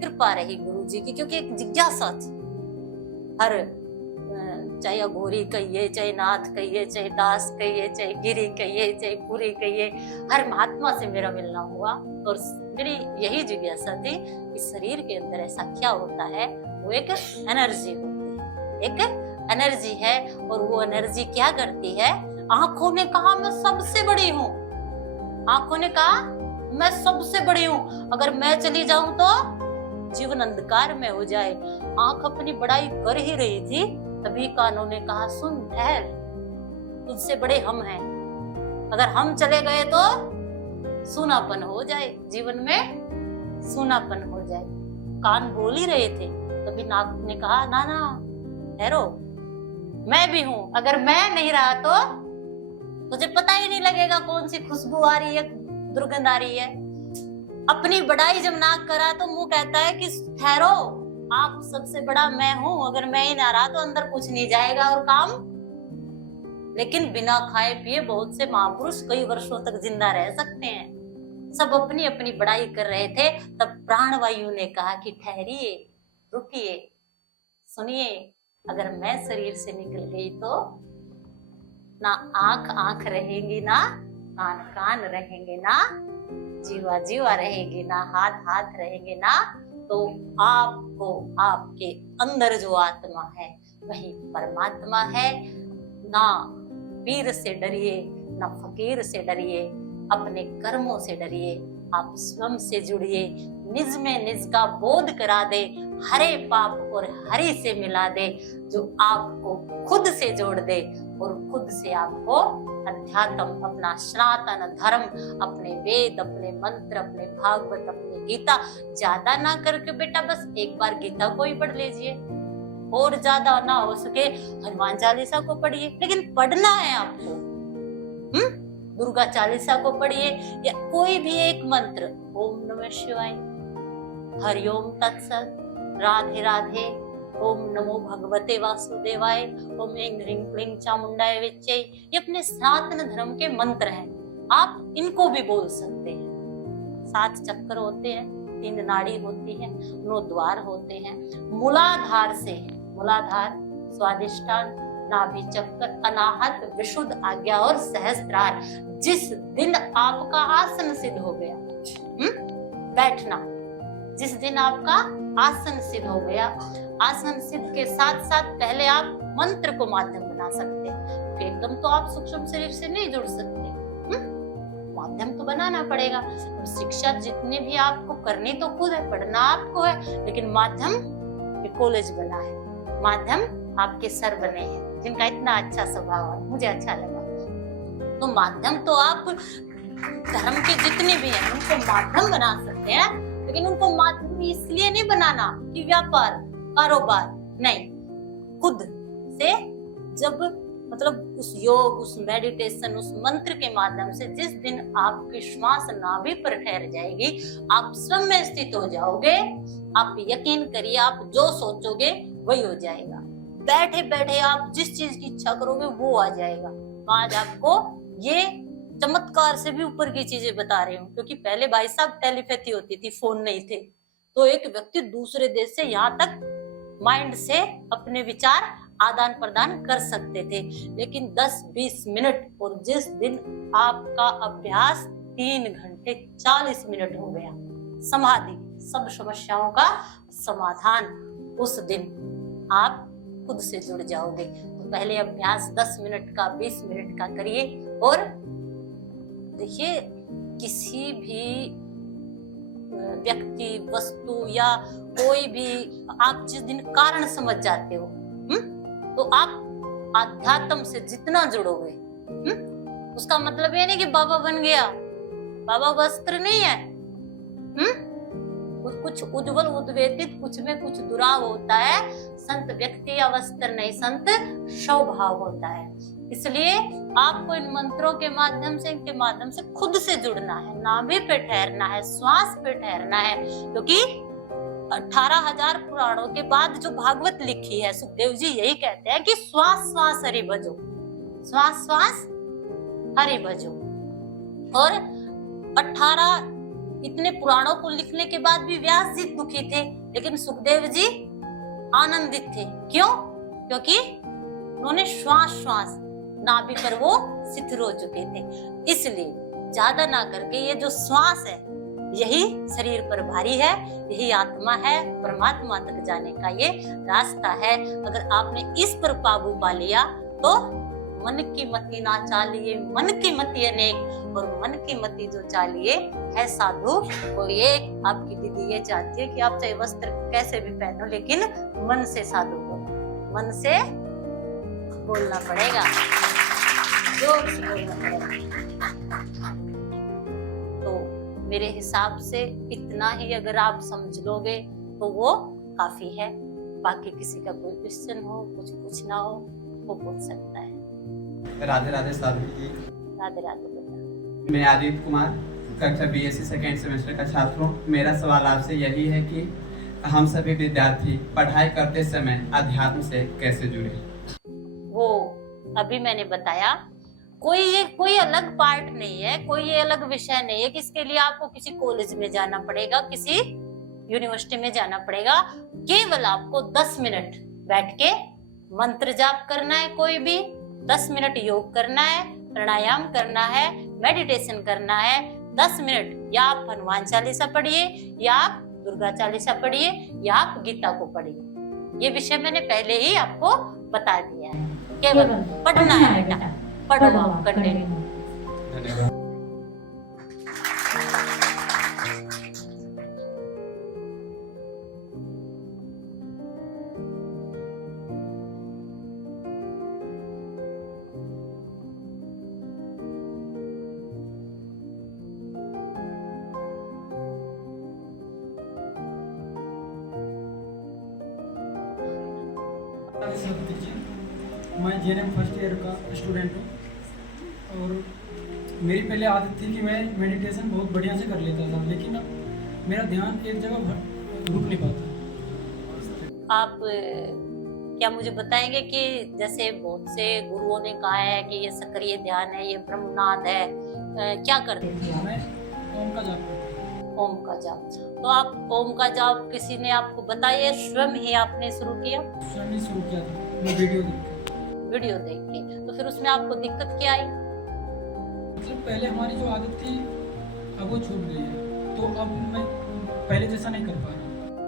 कृपा रही गुरु जी की, क्योंकि एक जिज्ञासा थी। हर चाहे अघोरी कहिए, चाहे नाथ कहिए, चाहे दास कहिए, चाहे गिरी कहिए, चाहे पुरी कहिए, हर महात्मा से मेरा मिलना हुआ। और मेरी यही जिज्ञासा थी कि शरीर के अंदर ऐसा क्या होता है। वो एक एनर्जी होती है, एक एनर्जी है, और वो एनर्जी क्या करती है। आंखों ने कहा मैं सबसे बड़ी हूँ, आंखों ने कहा मैं सबसे बड़ी हूँ, अगर मैं चली जाऊं तो जीवन अंधकार में हो जाए। आंख अपनी बड़ाई कर ही रही थी, तभी कानों ने कहा सुन ठहर, तुझसे बड़े हम हैं, अगर हम चले गए तो सूनापन हो जाए, जीवन में सूनापन हो जाए। कान बोल ही रहे थे, तभी नाक ने कहा ना ना ठहरो, मैं भी हूं, अगर मैं नहीं रहा तो तुझे पता ही नहीं लगेगा कौन सी खुशबू आ रही है, दुर्गंध आ रही है। अपनी बड़ाई जब नाक करा तो मुंह कहता है कि ठहरो, आप सबसे बड़ा मैं हूं, अगर मैं ही ना रहा तो अंदर कुछ नहीं जाएगा और काम। लेकिन बिना खाए पिए बहुत से महापुरुष कई वर्षों तक जिंदा रह सकते हैं। सब अपनी अपनी बड़ाई कर रहे थे, तब प्राणवायु ने कहा कि ठहरिए, रुकिए, सुनिए, अगर मैं शरीर से निकल गई तो ना आंख आंख रहेंगी, ना कान कान रहेंगे, ना जीवा जीवा रहेगी, ना हाथ हाथ रहेंगे, ना तो आपको आपके अंदर जो आत्मा है वही परमात्मा है। ना पीर से डरिए, ना फकीर से डरिए, अपने कर्मों से डरिए, आप स्वयं से जुड़िए, निज में निज का बोध करा दे, हरे पाप और हरि से मिला दे, जो आपको खुद से जोड़ दे और खुद से आपको अध्यात्म, अपना सनातन धर्म, अपने वेद, अपने मंत्र, अपने भागवत, अपनी गीता, ज्यादा ना करके बेटा बस एक बार गीता को ही पढ़ लीजिए, और ज्यादा ना हो सके हनुमान चालीसा को पढ़िए, लेकिन पढ़ना है आपको। दुर्गा चालीसा को पढ़िए, या कोई भी एक मंत्र, ओम नमः शिवाय, हरिओम तत्सत, राधे राधे, ओम नमो भगवते वासुदेवाय, ओम ऐं ह्रीं क्लीं चामुंडाय विच्चे, ये अपने सनातन धर्म के मंत्र हैं, आप इनको भी बोल सकते हैं। 7 चक्कर होते हैं, 3 नाड़ी होती है, 9 द्वार होते हैं। मूलाधार से, मूलाधार, स्वादिष्टान, नाभि चक्र, अनाहत, विशुद्ध, आज्ञा और सहस्त्रार। जिस दिन आपका आसन सिद्ध हो गया, बैठना, जिस दिन आपका आसन सिद्ध हो गया, आसन सिद्ध के साथ साथ पहले आप मंत्र को माध्यम बना सकते हैं, तो एकदम तो आप सूक्ष्म शरीर से नहीं जुड़ सकते, माध्यम तो बनाना पड़ेगा। शिक्षा जितनी भी आपको करनी तो खुद है, पढ़ना आपको है, लेकिन माध्यम ये कॉलेज बना है, माध्यम आपके सर बने हैं, जिनका इतना अच्छा स्वभाव है, मुझे अच्छा लगा। तो माध्यम तो आप धर्म के जितने भी हैं उनको माध्यम बना सकते हैं, लेकिन उनको माध्यम इसलिए नहीं बनाना कि व्यापार, कारोबार नहीं, खुद से जब मतलब उस योग, उस मेडिटेशन, उस मंत्र के माध्यम से जिस दिन आपकी श्वास नाभि पर ठहर जाएगी, आप स्वयं में स्थित हो जाओगे, आप यकीन करिए आप जो सोचोगे वही हो जाएगा। बैठे बैठे आप जिस चीज की इच्छा करोगे वो आ जाएगा। आज आपको ये चमत्कार से भी ऊपर की चीजें बता रही हूँ, क्योंकि पहले भाई साहब टेलीपैथी होती थी, फोन नहीं थे, तो एक व्यक्ति दूसरे देश से यहाँ तक माइंड से अपने विचार आदान प्रदान कर सकते थे, लेकिन 10-20 मिनट, और जिस दिन आपका अभ्यास 3 घंटे 40 मिनट हो गया, समाधि, सब समस्याओं का समाधान, उस दिन आप खुद से जुड़ जाओगे। तो पहले अभ्यास 10 मिनट का, 20 मिनट का करिए, और देखिए किसी भी व्यक्ति, वस्तु या कोई भी आप जिस दिन कारण समझ जाते हो, तो आप आध्यात्म से जितना जुड़ोगे, उसका मतलब ये नहीं कि बाबा बन गया, बाबा वस्त्र नहीं है, कुछ उज्जवल उद्वेदित, कुछ में कुछ दुराव होता है। संत व्यक्ति या वस्त्र नहीं, संत स्वभाव होता है। इसलिए आपको इन मंत्रों के माध्यम से, इनके माध्यम से खुद से जुड़ना है, नाभि पे ठहरना है, श्वास पे ठहरना है, क्योंकि 18,000 पुराणों के बाद जो भागवत लिखी है, सुखदेव जी यही कहते हैं कि श्वास श्वास हरि भजो, श्वास श्वास हरि भजो। और 18 इतने पुराणों को लिखने के बाद भी व्यास जी दुखी थे, लेकिन सुखदेव जी आनंदित थे। क्यों? क्योंकि उन्होंने श्वास श्वास नाभि पर वो शिथिल हो चुके थे। इसलिए ज्यादा ना करके ये जो श्वास है, यही शरीर पर भारी है, यही आत्मा है, परमात्मा तक जाने का ये रास्ता है। अगर आपने इस पर काबू पा लिया तो मन की मति ना चालिए, मन की मति अनेक, और मन की मति जो चालिए है साधु वो एक। आपकी दीदी ये चाहती है कि आप चाहे वस्त्र कैसे भी पहनो, लेकिन मन से साधु बोलो, मन से बोलना पड़ेगा, जोर से बोलना पड़ेगा। तो मेरे हिसाब से इतना ही अगर आप समझ लोगे तो वो काफी है। बाकी किसी का कोई क्वेश्चन हो, कुछ पूछना हो, वो पूछ सकता है। राधे राधे साधु जी। राधे राधे बेटा। मैं आदित्य कुमार, कक्षा BSc सेकेंड सेमेस्टर का छात्र हूँ। मेरा सवाल आपसे यही है कि हम सभी विद्यार्थी पढ़ाई करते समय अध्यात्म से कैसे जुड़े? वो अभी मैंने बताया, कोई अलग पार्ट नहीं है, कोई ये अलग विषय नहीं है कि इसके लिए आपको किसी कॉलेज में जाना पड़ेगा, किसी यूनिवर्सिटी में जाना पड़ेगा। केवल आपको 10 मिनट बैठ के मंत्र जाप करना है, कोई भी 10 मिनट योग करना है, प्राणायाम करना है, मेडिटेशन करना है। 10 मिनट या आप हनुमान चालीसा पढ़िए, या आप दुर्गा चालीसा पढ़िए, या आप गीता को पढ़िए। ये विषय मैंने पहले ही आपको बता दिया है। केवल पढ़ना है बेटा, पढ़ो आप कंटिन्यू। धन्यवाद। मैं JNM फर्स्ट ईयर का स्टूडेंट हूँ, और मेरी पहले आदत थी कि मैं मेडिटेशन बहुत बढ़िया से कर लेता था, लेकिन अब मेरा ध्यान एक जगह रुक नहीं पाता। आप क्या मुझे बताएंगे कि जैसे बहुत से गुरुओं ने कहा है कि ये सक्रिय ध्यान है, ये ब्रह्मनाद है, क्या करते थे? मैं ओम का जाप करता ओम का जाप। तो आप ओम का जाप किसी ने आपको बताया, स्वयं ही आपने शुरू किया? स्वयं ही शुरू किया था, मैं वीडियो देख के। वीडियो देख के। तो फिर उसमें आपको दिक्कत क्या आई? मतलब पहले हमारी जो आदत थी अब वो छूट गई है, तो अब मैं पहले जैसा नहीं कर पा रहा।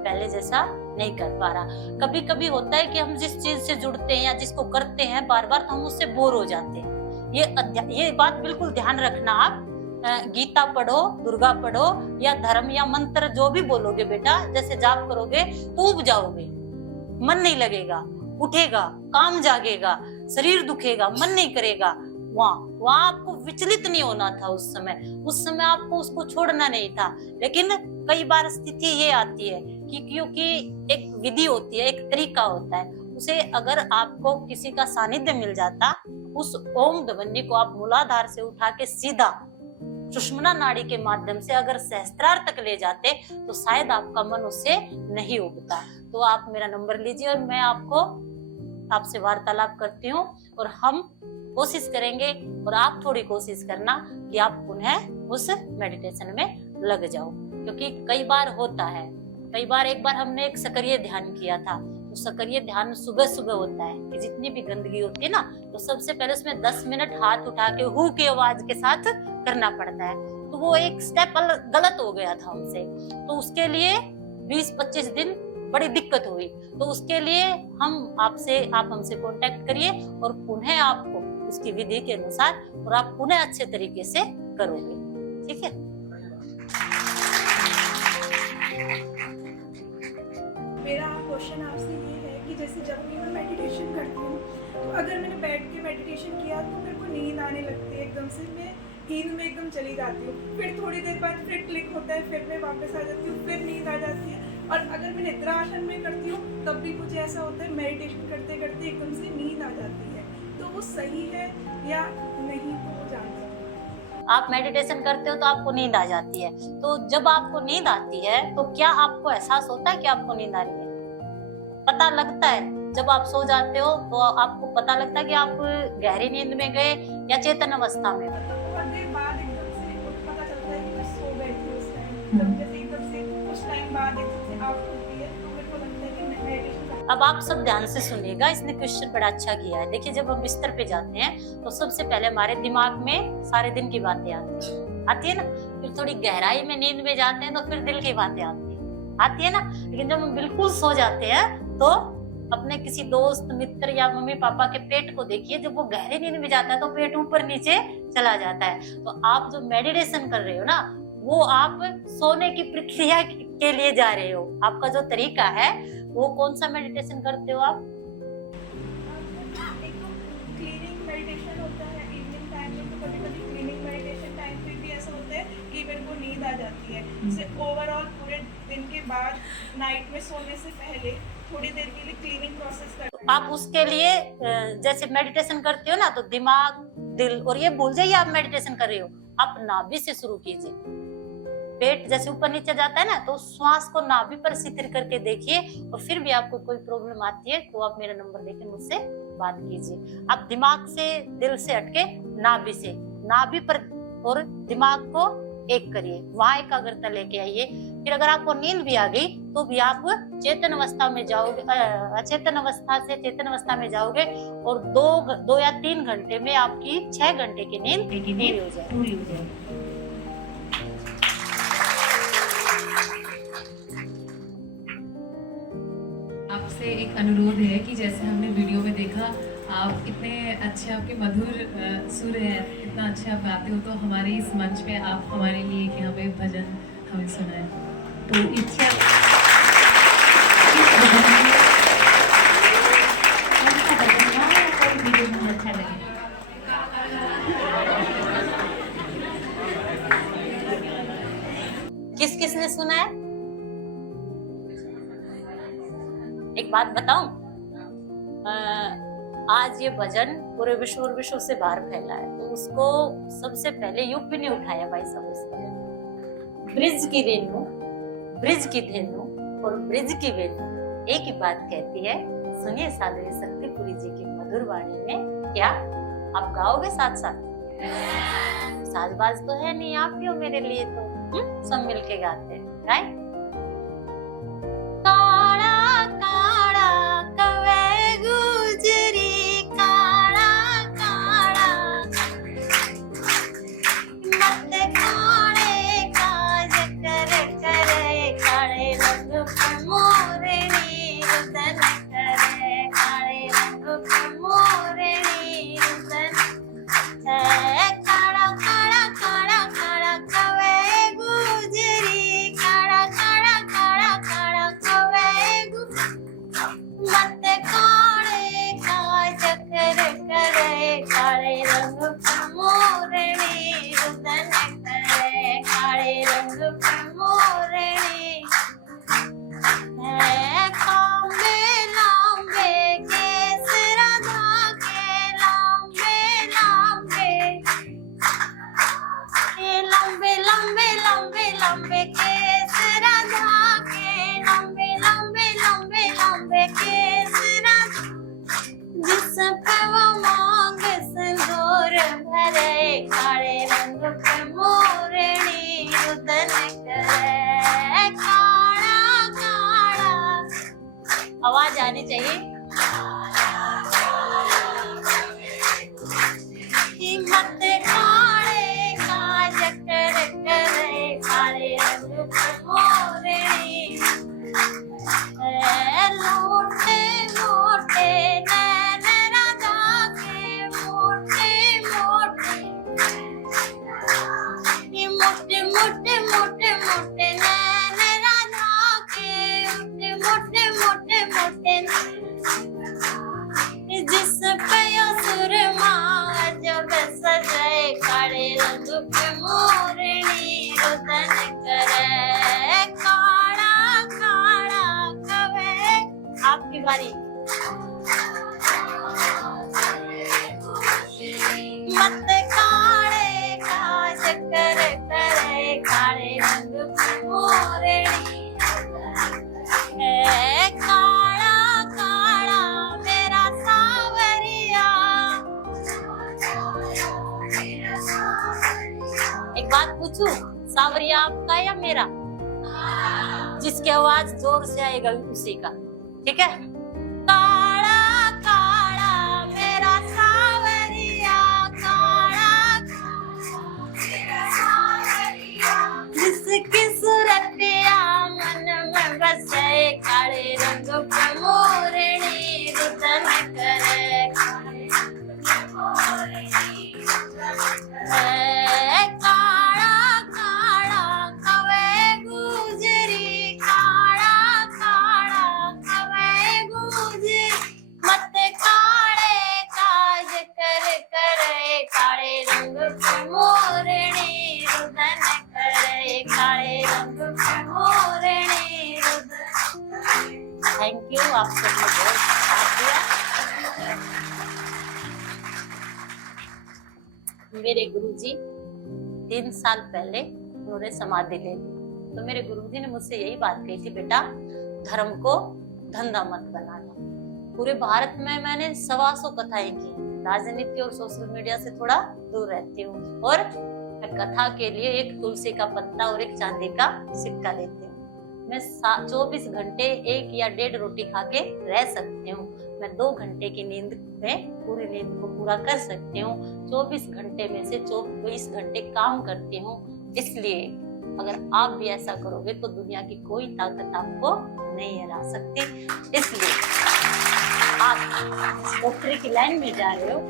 पहले जैसा नहीं कर पा रहा। कभी कभी होता है कि हम जिस चीज से जुड़ते हैं या जिसको करते हैं बार बार, तो हम उससे बोर हो जाते हैं। ये बात बिल्कुल ध्यान रखना। आप गीता पढ़ो, दुर्गा पढ़ो, या धर्म या मंत्र जो भी बोलोगे बेटा, जैसे जाप करोगे तो उब जाओगे, मन नहीं लगेगा, उठेगा, काम जागेगा, शरीर दुखेगा, मन नहीं करेगा। वहां आपको विचलित नहीं होना था। उस समय आपको उसको छोड़ना नहीं था। लेकिन कई बार स्थिति ये आती है कि क्योंकि एक विधि होती है, एक तरीका होता है, उसे अगर आपको किसी का सानिध्य मिल जाता, उस ओम ध्वनि को आप मूलाधार से उठा के सीधा सुषुम्ना नाड़ी के माध्यम से अगर सहस्त्रार तक ले जाते, तो शायद आपका मन उससे नहीं उबता। तो आप मेरा नंबर लीजिए और मैं आपसे वार्तालाप करती हूँ, और हम कोशिश करेंगे, और आप थोड़ी कोशिश करना कि आप पुनः उस मेडिटेशन में लग जाओ। क्योंकि कई बार होता है, एक बार हमने एक सक्रिय ध्यान किया था। तो सक्रिय ध्यान सुबह सुबह होता है कि जितनी भी गंदगी होती है ना, तो सबसे पहले उसमें 10 मिनट हाथ उठा के हु की आवाज के साथ करना पड़ता है। तो वो एक स्टेप गलत हो गया था हमसे, तो उसके लिए 20-25 दिन बड़ी दिक्कत हुई। तो उसके लिए आप हमसे कांटेक्ट करिए, और पुनः आपको उसकी विधि के अनुसार, और आप पुनः अच्छे तरीके से करोगे। ठीक है? मेरा क्वेश्चन आपसे ये है कि जैसे जब भी मैं मेडिटेशन करती हूँ, तो अगर मैंने बैठ के मेडिटेशन किया तो मेरे को नींद आने लगती है, एकदम से मैं नींद में एकदम चली जाती हूँ। फिर थोड़ी देर बाद फिर क्लिक होता है, फिर मैं वापस आ जाती हूँ, फिर नींद आ जाती है। और अगर मैं निद्रा आसन में करती हूँ तब भी मुझे ऐसा होता है, मेडिटेशन करते करते एकदम से नींद आ जाती है। तो वो सही है या नहीं, तो वो जान सकते। आप मेडिटेशन करते हो तो आपको नींद आ जाती है। तो जब आपको नींद आती है तो क्या आपको एहसास होता है कि आपको नींद आ रही है? पता लगता है? जब आप सो जाते हो तो आपको पता लगता है कि आप गहरी नींद में गए या चेतन अवस्था में? बहुत देर बाद एकदम से पता चलता है कि मैं सो बैठी उस टाइम। जैसे एकदम से उस टाइम बाद एकदम से आँख खुलती है, तो मेरे को लगता है कि मैं मेडिटेशन। अब आप सब ध्यान से सुनिएगा, इसने क्वेश्चन बड़ा अच्छा किया है। देखिए, जब हम बिस्तर पे जाते हैं तो सबसे पहले हमारे दिमाग में सारे दिन की बातें आती है ना। फिर थोड़ी गहराई में नींद में जाते हैं तो फिर दिल की बातें आती है ना। लेकिन जब हम बिल्कुल सो जाते हैं तो अपने किसी दोस्त, मित्र या मम्मी पापा के पेट को देखिए, जब वो गहरी नींद में जाता है तो पेट ऊपर नीचे चला जाता है। तो आप जो मेडिटेशन कर रहे हो ना, वो आप सोने की प्रक्रिया के लिए जा रहे हो। आपका जो तरीका है वो कौन सा मेडिटेशन करते हो आप? एक तो क्लीनिंग मेडिटेशन होता है इवनिंग टाइम में, तो कभी-कभी क्लीनिंग मेडिटेशन टाइम पे भी ऐसा होता है कि मेरे को नींद आ जाती है। जैसे ओवरऑल पूरे दिन के बाद नाइट में सोने से पहले थोड़ी देर के लिए क्लीनिंग प्रोसेस करते हैं। आप उसके लिए जैसे मेडिटेशन करते हो ना, तो दिमाग, दिल और ये भूल जाइए आप मेडिटेशन कर रहे हो। आप नाभि से शुरू कीजिए। पेट जैसे ऊपर नीचे जाता है ना, तो श्वास को नाभि पर स्थिर करके देखिए। और फिर भी आपको कोई प्रॉब्लम आती है तो आप मेरा नंबर लेके मुझसे बात कीजिए। आप दिमाग से, दिल से हटके नाभि पर और दिमाग को एक करिए, वहां एकाग्रता लेके आइए। फिर अगर आपको नींद भी आ गई तो भी आप चेतन अवस्था में जाओगे, अचेतन अवस्था से चेतन अवस्था में जाओगे, और 2 या 3 घंटे में आपकी 6 घंटे की नींद पूरी हो जाएगी। आपसे एक अनुरोध है कि जैसे हमने वीडियो में देखा, आप इतने अच्छे, आपके मधुर सुर है, इतना अच्छा आप गाते हो, तो हमारे इस मंच पे आप हमारे लिए कि हमें भजन हमें सुनाए। तो इच्छा अच्छा लगे। किसने सुना है? एक बात बताऊं, आज ये भजन पूरे विश्व और विश्व से बाहर फैला है, तो उसको सबसे पहले यूपी ने उठाया भाई साहब। उसको ब्रिज की रेणु, ब्रिज की धेनु और ब्रिज की वेणु एक ही बात कहती है, सुनिए साध्वी शक्तिपुरी जी की मधुर वाणी में। क्या आप गाओगे साथ साथ? साजबाज तो है नहीं, आप ही हो मेरे लिए। तो सब मिलके गाते हैं, गाए। काड़ा काड़ा कवे गुजरी, काड़ा काड़ा मत काड़े काज करे करे, काले रंग पे मोरनी रुदन करे, काले रंग पे मोरनी रुदन है। काड़ा काड़ा काड़ा काड़ा कवे गुजरी, काड़ा काड़ा काड़ा काड़ा कवे मत काड़े काज करे करे, काले रंग पे मोरनी रुदन करे, काले रंग पे मोरनी है। कांबे लांबे केस राधा के, लांबे लांबे ये लंबे लंबे लंबे लंबे केस राधा के, लंबे लंबे लंबे लंबे केस राधा, जिस पे वो मांग सिंदूर भरे, काले रंग पे मोरनी रुदन करे। काड़ा काड़ा आवाज आनी चाहिए। मत काड़े काज करे करे, काले रंग पे मोरनी है। लोटे मोटे नैन राधा के, मोटे मोटे ये मोटे मोटे मोटे मोटे नैन राधा के, मोटे मोटे मोटे जिस पे सुरमा जब सजाए, काले रंग पे मोरनी रुदन करे। काड़ा काड़ा कवे, आपकी बारी। मत काड़े काज करे करे, काले रंग पे मोरनी है। काड़ा काड़ा मेरा सावरिया। एक बात पूछूं, सावरिया आपका या मेरा? जिसकी आवाज जोर से आएगा उसी का, ठीक है। काड़ा काड़ा मेरा सावरिया, काड़ा जिसकी सूरतिया मन में बसे, काले रंग पे मोरनी रुदन करे। काड़ा काड़ा कवे गुजरी, काड़ा काड़ा कवे गुजरी मत काड़े काज करे करे, काले रंग पे मोरनी रुदन करे, काले रंग पे मोरनी रुदन। थैंक यू, आप सबने बहुत साथ दिया। मेरे गुरुजी 3 साल पहले उन्होंने समाधि ले ली, तो मेरे गुरुजी ने मुझसे यही बात कही थी, बेटा धर्म को धंधा मत बनाना। पूरे भारत में मैंने 125 कथाएं की, राजनीति और सोशल मीडिया से थोड़ा दूर रहती हूँ, और मैं कथा के लिए एक तुलसी का पत्ता और एक चांदी का सिक्का लेती हूँ। मैं 24 घंटे 1 या 1.5 रोटी खा के रह सकती हूँ। मैं 2 घंटे की नींद में पूरी नींद को पूरा कर सकती हूँ। 24 घंटे में से 24 घंटे काम करती हूँ। इसलिए अगर आप भी ऐसा करोगे तो दुनिया की कोई ताकत आपको नहीं हरा सकती। इसलिए आप डॉक्टरी की लाइन में जा रहे हो,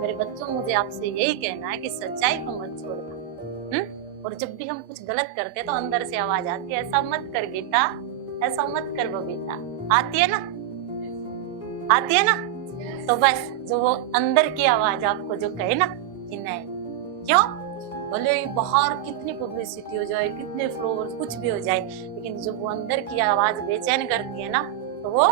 मेरे बच्चों, मुझे आपसे यही कहना है कि सच्चाई को मत छोड़ना। और जब भी हम कुछ गलत करते हैं तो अंदर से आवाज आती है, ऐसा मत कर गीता, ऐसा मत कर बबीता। आती है ना, आती है ना? तो बस जो वो अंदर की आवाज आपको जो कहे ना कि नहीं, क्यों भले ही बाहर कितनी पब्लिसिटी हो जाए, कितने फ्लोवर्स, कुछ भी हो जाए, लेकिन जब वो अंदर की आवाज बेचैन करती है ना, तो वो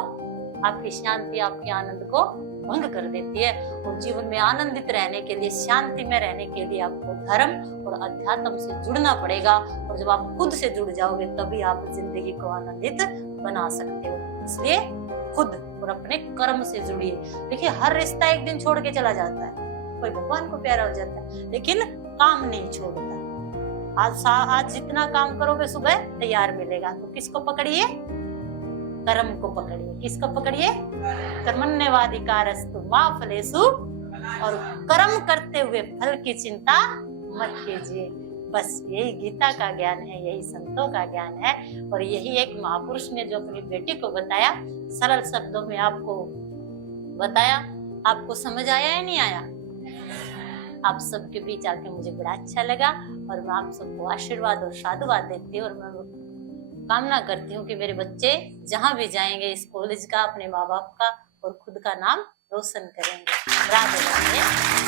आपकी शांति, आपके आनंद को भंग कर देती है। और जीवन में आनंदित रहने के लिए, शांति में रहने के लिए आपको धर्म और अध्यात्म से जुड़ना पड़ेगा। और जब आप खुद से जुड़ जाओगे तभी आप जिंदगी को आनंदित बना सकते हो। इसलिए खुद और अपने कर्म से जुड़िए। देखिए, हर रिश्ता एक दिन छोड़ के चला जाता है, कोई भगवान को प्यारा हो जाता है, लेकिन काम नहीं छोड़ता। आज जितना काम करोगे सुबह तैयार मिलेगा। तो किसको पकड़िए? कर्म को पकड़िए। किसको पकड़िए? कर्मण्येवाधिकारस्तु मा फलेषु, और कर्म करते हुए फल की चिंता मत कीजिए। बस यही गीता का ज्ञान है, यही संतों का ज्ञान है, और यही एक महापुरुष ने जो अपनी बेटी को बताया, सरल शब्दों में आपको बताया। आपको समझ आया या नहीं आया? आप सबके बीच आके मुझे बड़ा अच्छा लगा, और मैं आप सबको आशीर्वाद और साधुवाद देती हूँ, और मैं कामना करती हूँ कि मेरे बच्चे जहाँ भी जाएंगे इस कॉलेज का, अपने माँ बाप का और खुद का नाम रोशन करेंगे। राधे राधे।